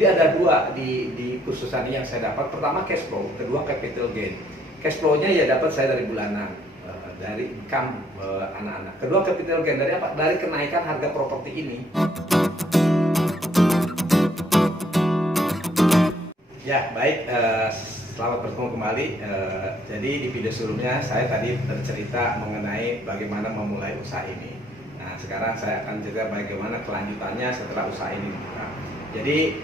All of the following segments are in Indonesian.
Jadi ada dua di kursus ini yang saya dapat. Pertama cash flow, kedua capital gain. Cash flow-nya ya dapat saya dari bulanan, dari income anak-anak. Kedua capital gain dari apa? Dari kenaikan harga properti ini. Ya baik, selamat bertemu kembali. Jadi di video sebelumnya saya tadi bercerita mengenai bagaimana memulai usaha ini. Nah sekarang saya akan cerita bagaimana kelanjutannya setelah usaha ini. Nah, jadi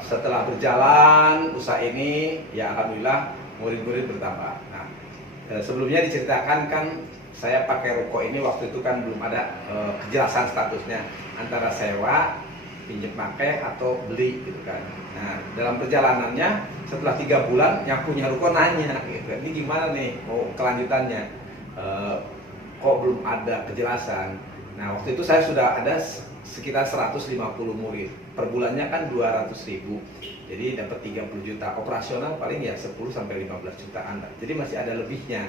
setelah berjalan usaha ini, ya alhamdulillah murid-murid bertambah. Nah sebelumnya diceritakan kan saya pakai ruko ini waktu itu kan belum ada kejelasan statusnya antara sewa, pinjam pakai atau beli gitu kan. Nah dalam perjalanannya setelah 3 bulan yang punya ruko nanya gitu, ini gimana nih mau kelanjutannya, kok belum ada kejelasan. Nah waktu itu saya sudah ada sekitar 150 murid, per bulannya kan 200.000, jadi dapat 30 juta, operasional paling ya 10-15 jutaan, jadi masih ada lebihnya.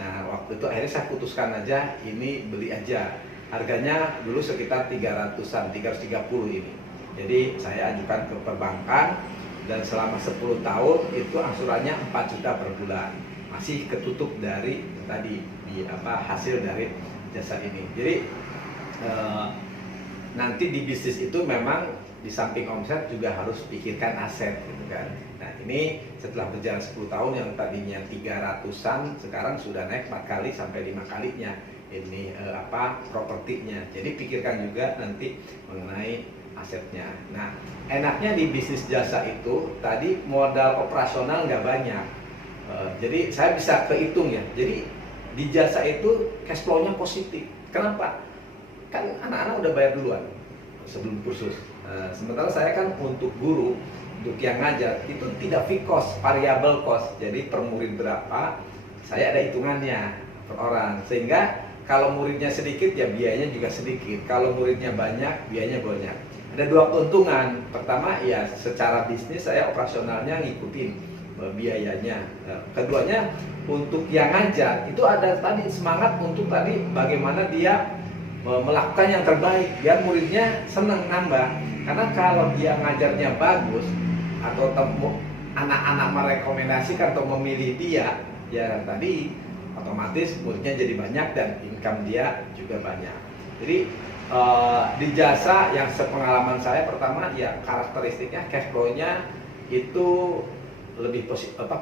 Nah waktu itu akhirnya saya putuskan aja ini beli aja. Harganya dulu sekitar 300-an, 330 ini. Jadi saya ajukan ke perbankan dan selama 10 tahun itu angsurannya 4 juta per bulan. Masih ketutup dari tadi hasil dari jasa ini. Jadi nanti di bisnis itu memang di samping omset juga harus pikirkan aset gitu kan. Nah ini setelah berjalan 10 tahun yang tadinya 300-an sekarang sudah naik 4 kali sampai 5 kalinya ini propertinya. Jadi pikirkan juga nanti mengenai asetnya. Nah enaknya di bisnis jasa itu tadi modal operasional nggak banyak, jadi saya bisa kehitung ya. Jadi di jasa itu cash flow-nya positif. Kenapa? Kan anak-anak udah bayar duluan sebelum kursus. Sementara saya kan untuk guru, untuk yang ngajar itu tidak fixed cost, variable cost. Jadi per murid berapa saya ada hitungannya per orang, sehingga kalau muridnya sedikit ya biayanya juga sedikit, kalau muridnya banyak biayanya banyak. Ada dua keuntungan. Pertama ya secara bisnis saya operasionalnya ngikutin biayanya. Keduanya untuk yang ngajar itu ada tadi semangat untuk tadi bagaimana dia melakukan yang terbaik biar muridnya senang nambah. Karena kalau dia ngajarnya bagus atau anak-anak merekomendasikan atau memilih dia, ya tadi otomatis muridnya jadi banyak dan income dia juga banyak. Jadi di jasa yang sepengalaman saya, pertama ya karakteristiknya cash flow-nya itu lebih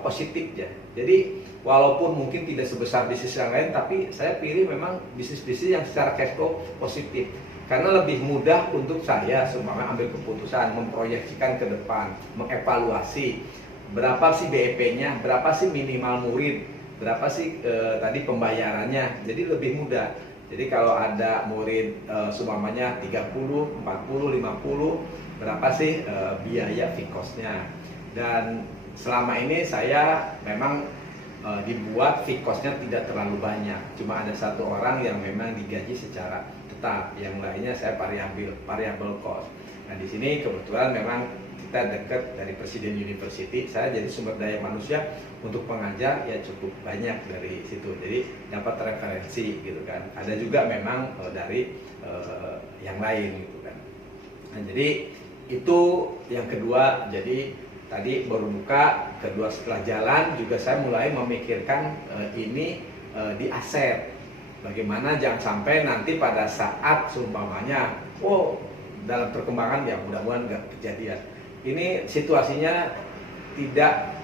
positif ya. Jadi walaupun mungkin tidak sebesar bisnis yang lain, tapi saya pilih memang bisnis-bisnis yang secara cash flow positif. Karena lebih mudah untuk saya semuanya ambil keputusan, memproyeksikan ke depan, mengevaluasi berapa sih BEP-nya, berapa sih minimal murid, berapa sih tadi pembayarannya. Jadi lebih mudah. Jadi kalau ada murid sumamanya 30, 40, 50, berapa sih biaya fixed cost-nya. Dan selama ini saya memang dibuat fixed cost-nya tidak terlalu banyak. Cuma ada satu orang yang memang digaji secara tetap, yang lainnya saya variable cost. Nah di sini kebetulan memang kita dekat dari Presiden University, saya jadi sumber daya manusia untuk pengajar ya cukup banyak dari situ, jadi dapat referensi gitu kan. Ada juga memang dari yang lain gitu kan. Nah jadi itu yang kedua. Jadi tadi baru buka, kedua setelah jalan juga saya mulai memikirkan ini di aset. Bagaimana jangan sampai nanti pada saat seumpamanya dalam perkembangan ya mudah-mudahan nggak kejadian. Ini situasinya tidak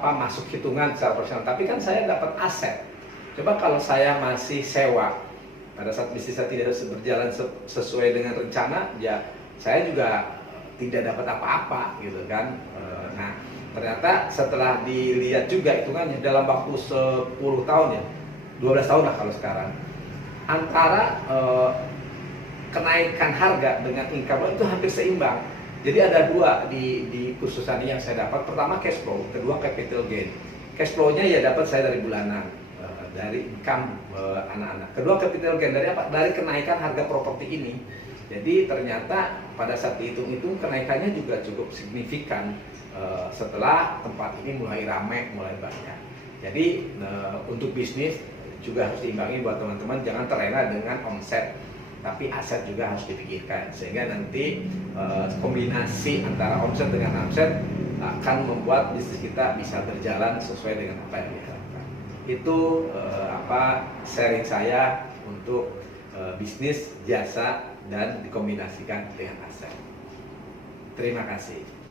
masuk hitungan secara profesional, tapi kan saya dapat aset. Coba kalau saya masih sewa, pada saat bisnis saya tidak berjalan sesuai dengan rencana, ya saya juga tidak dapat apa-apa gitu kan. Nah ternyata setelah dilihat juga hitungannya dalam waktu 10 tahun ya, 12 tahun lah kalau sekarang, antara kenaikan harga dengan income itu hampir seimbang. Jadi ada dua di kursus ini yang saya dapat. Pertama cash flow, kedua capital gain. Cash flow-nya ya dapat saya dari bulanan, dari income anak-anak. Kedua capital gain dari apa? Dari kenaikan harga properti ini. Jadi ternyata pada saat dihitung-hitung kenaikannya juga cukup signifikan setelah tempat ini mulai ramai, mulai banyak. Jadi untuk bisnis juga harus diimbangi buat teman-teman, jangan terlena dengan omset. tapi aset juga harus dipikirkan sehingga nanti kombinasi antara omset dengan aset akan membuat bisnis kita bisa berjalan sesuai dengan apa yang diharapkan. Itu sharing saya untuk bisnis, jasa, dan dikombinasikan dengan aset. Terima kasih.